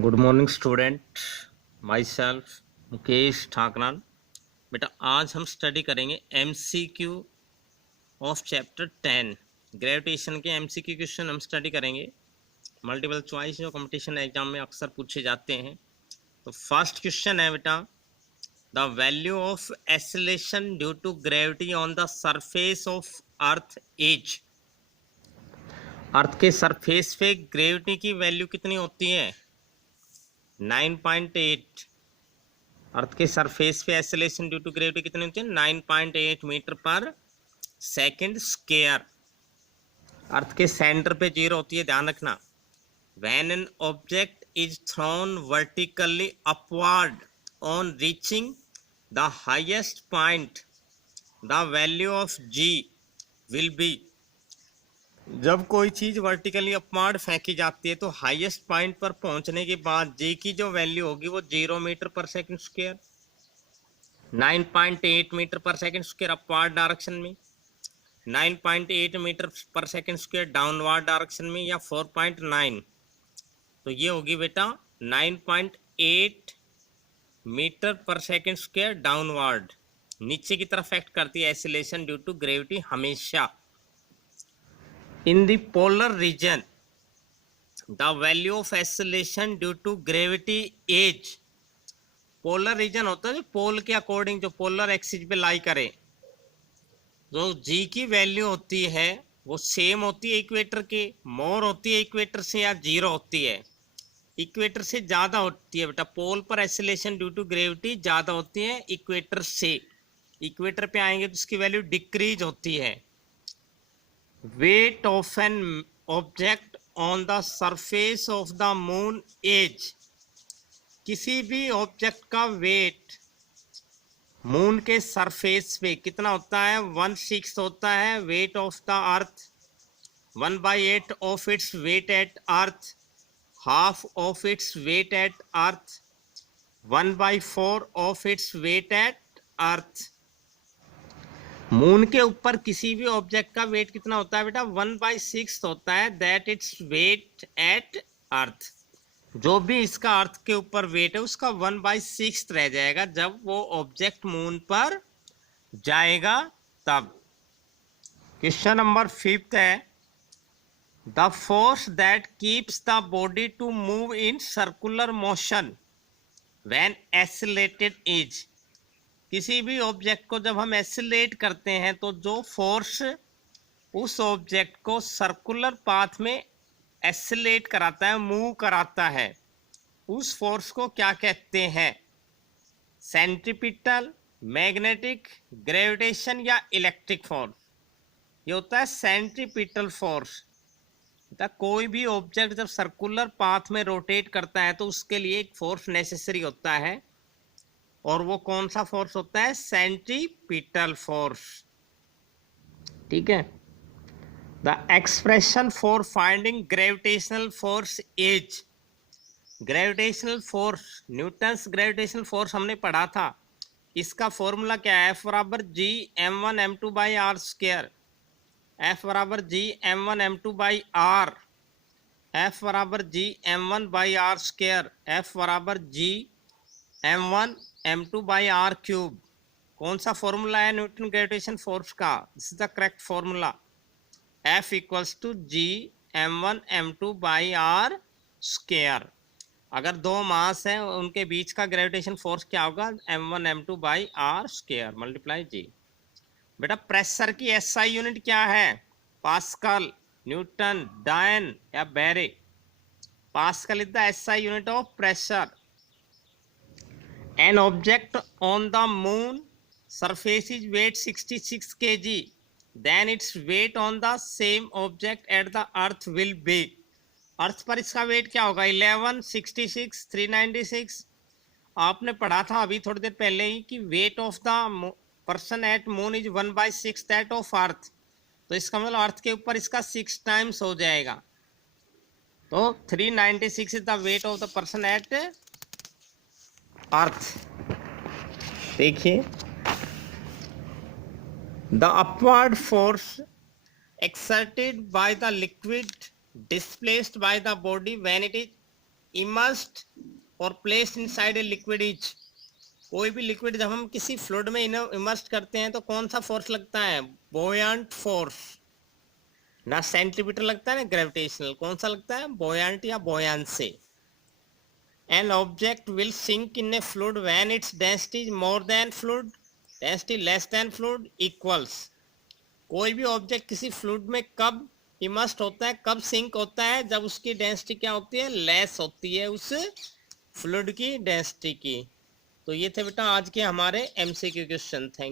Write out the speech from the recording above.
Good morning student, my self Mukesh Thakran. बेटा आज हम स्टडी करेंगे एमसीक्यू ऑफ चैप्टर 10। ग्रेविटेशन के एमसीक्यू क्वेश्चन हम स्टडी करेंगे। मल्टीपल चॉइस जो कंपटीशन एग्जाम में अक्सर पूछे जाते हैं। तो फर्स्ट क्वेश्चन है बेटा, the value of acceleration due to gravity on the surface of earth is. Earth के सरफेस पे ग्रेविटी की वैल्यू कितनी होती है? 9.8। अर्थ के सरफेस पे एक्सेलरेशन ड्यू टू ग्रेविटी कितनी होती है? 9.8 मीटर पर सेकंड स्क्वायर। अर्थ के सेंटर पे 0 होती है, ध्यान रखना। When an object is thrown vertically upward on reaching the highest point the value of g will be. जब कोई चीज वर्टिकली अपवर्ड फेंकी जाती है तो हाईएस्ट पॉइंट पर पहुंचने के बाद जी की जो वैल्यू होगी वो 0 मीटर पर सेकंड स्क्वायर, 9.8 मीटर पर सेकंड स्क्वायर अपवर्ड डायरेक्शन में, 9.8 मीटर पर सेकंड स्क्वायर डाउनवर्ड डायरेक्शन में, या 4.9। तो ये होगी बेटा 9.8 मीटर पर सेकंड स्क्वायर डाउनवर्ड। नीचे की तरफ एक्ट करती है एक्सीलरेशन ड्यू टू ग्रेविटी हमेशा। In the polar region, the value of acceleration due to gravity is। Polar region होता है जो पोल के अकॉर्डिंग, जो पोलर एक्सिस पे लाई करे, जो जी की वैल्यू होती है वो सेम होती है इक्वेटर के, मोर होती है इक्वेटर से या 0 होती है। इक्वेटर से ज़्यादा होती है बेटा, पोल पर एक्सेलरेशन ड्यू टू ग्रेविटी ज़्यादा होती है इक्वेटर से। इक्वेटर पे आएंगे तो इसकी वैल्यू डिक्रीज होती है। weight of an object on the surface of the moon is। किसी भी ऑब्जेक्ट का वेट मून के सरफेस पे कितना होता है? 1/6 होता है weight of the earth, 1/8 of its weight at earth, half of its weight at earth, 1/4 of its weight at earth. Moon के ऊपर किसी भी ऑब्जेक्ट का वेट कितना होता है बेटा? 1/6 होता है दैट इट्स वेट एट अर्थ। जो भी इसका अर्थ के ऊपर वेट है उसका 1/6 रह जाएगा जब वो ऑब्जेक्ट मून पर जाएगा तब। क्वेश्चन नंबर 5 है, the force that keeps the body to move in circular motion when accelerated is. किसी भी ऑब्जेक्ट को जब हम एक्सेलरेट करते हैं तो जो फोर्स उस ऑब्जेक्ट को सर्कुलर पाथ में एक्सेलरेट कराता है, मूव कराता है, उस फोर्स को क्या कहते हैं? सेंट्रीपिटल, मैग्नेटिक, ग्रेविटेशन या इलेक्ट्रिक फोर्स? ये होता है सेंट्रीपिटल फोर्स। कोई भी ऑब्जेक्ट जब सर्कुलर पाथ में रोटेट करता है तो उसके लिए एक फोर्स नेसेसरी होता है, और वो कौन सा फोर्स होता है? Centripetal force. ठीक है। The expression for finding gravitational force is. Gravitational force, Newton's gravitational force हमने पढ़ा था। इसका फॉर्मूला क्या है? F बराबर G m1 m2 by R square, F बराबर G m1 m2 by R, F बराबर G m1 by R square, F बराबर G m1 m2 by are cube. कौन सा फॉर्मूला है न्यूटन ग्रेविटेशन फोर्स का? This is the correct formula. F equals to G m1 m2 by R square. अगर दो मास हैं उनके बीच का ग्रेविटेशन फोर्स क्या होगा? m1 m2 by R square multiply G. बेटा प्रेशर की SI यूनिट क्या है? पास्कल, न्यूटन, डायन या barye? Pascal is the SI unit of pressure. An object on the moon surface is weight 66 kg. Then its weight on the same object at the earth will be। अर्थ पर इसका wait क्या होगा? 11, 66, 396। आपने पढ़ा था अभी थोड़ी देर पहले ही कि wait of the person eight moon is 1/6 that of earth. तो इसका मतलब अर्थ के ऊपर इसका 6 टाइम्स हो जाएगा। तो 396 is the weight of the person at earth. देखिए, the upward force exerted by the liquid displaced by the body when it is immersed और placed inside a liquid is, कोई भी लिक्विड जब हम किसी फ्लूइड में इमर्स्ड करते हैं तो कौन सा फोर्स लगता है, बोयंट फोर्स, ना सेंट्रीपिटल लगता है ना ग्रेविटेशनल, कौन सा लगता है, बोयंट या बोयांसे। An object will sink in a fluid when its density is more than fluid, density less than fluid equals। कोई भी ऑब्जेक्ट किसी फ्लूइड में कब इमर्स्ड होता है, कब सिंक होता है, जब उसकी डेंसिटी क्या होती है, लेस होती है उस फ्लूइड की डेंसिटी की। तो ये थे बेटा आज के हमारे एमसीक्यू क्वेश्चन। थैंक